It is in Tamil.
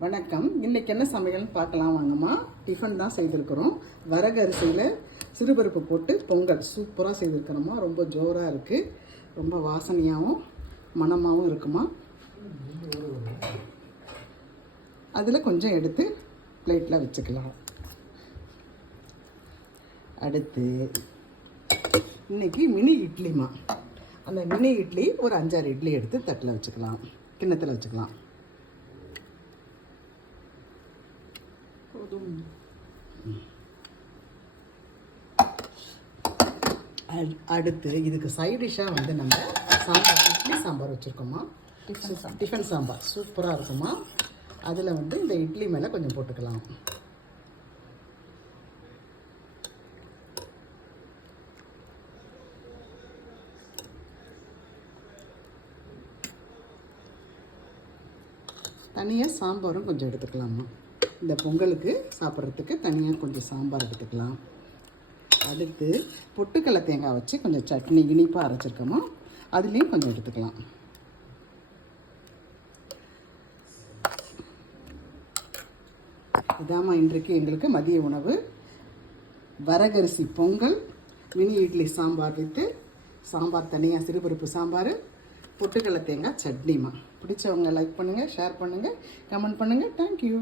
வணக்கம். இன்றைக்கி என்ன சமையல்னு பார்க்கலாம் வாங்கம்மா. டிஃபன் தான் செய்திருக்கிறோம். வரகு அரிசியில் சிறுபருப்பு போட்டு பொங்கல் சூப்பராக செய்திருக்கிறோம்மா. ரொம்ப ஜோராக இருக்குது, ரொம்ப வாசனையாகவும் மணமாகவும் இருக்குமா. அதில் கொஞ்சம் எடுத்து பிளேட்டில் வச்சுக்கலாம். அடுத்து இன்றைக்கி மினி இட்லிமா. அந்த மினி இட்லி ஒரு 5-6 இட்லி எடுத்து தட்டில் வச்சுக்கலாம், கிண்ணத்தில் வச்சுக்கலாம். அடுத்து இதுக்கு சைட் டிஷ்ஷாக வந்து நம்ம சாம்பார், இட்லி சாம்பார் வச்சுருக்கோமா. டிஃபன் சாம்பார் சூப்பராக இருக்குமா. அதில் வந்து இந்த இட்லி மேலே கொஞ்சம் போட்டுக்கலாம். தனியாக சாம்பாரும் கொஞ்சம் எடுத்துக்கலாமா. இந்த பொங்கலுக்கு சாப்பிட்றதுக்கு தனியாக கொஞ்சம் சாம்பார் எடுத்துக்கலாம். அடுத்து பொட்டுக்கடலை தேங்காய் வச்சு கொஞ்சம் சட்னி இனிப்பாக அரைச்சிருக்கோமா, அதுலேயும் கொஞ்சம் எடுத்துக்கலாம். இதாம்மா இன்றைக்கு எங்களுக்கு மதிய உணவு. வரகரிசி பொங்கல், மினி இட்லி சாம்பார் வித்து சாம்பார், தனியாக சிறுபருப்பு சாம்பார், பொட்டுக்கடலை தேங்காய் சட்னிமா. பிடிச்சவங்க லைக் பண்ணுங்கள், ஷேர் பண்ணுங்கள், கமெண்ட் பண்ணுங்கள். தேங்க்யூ.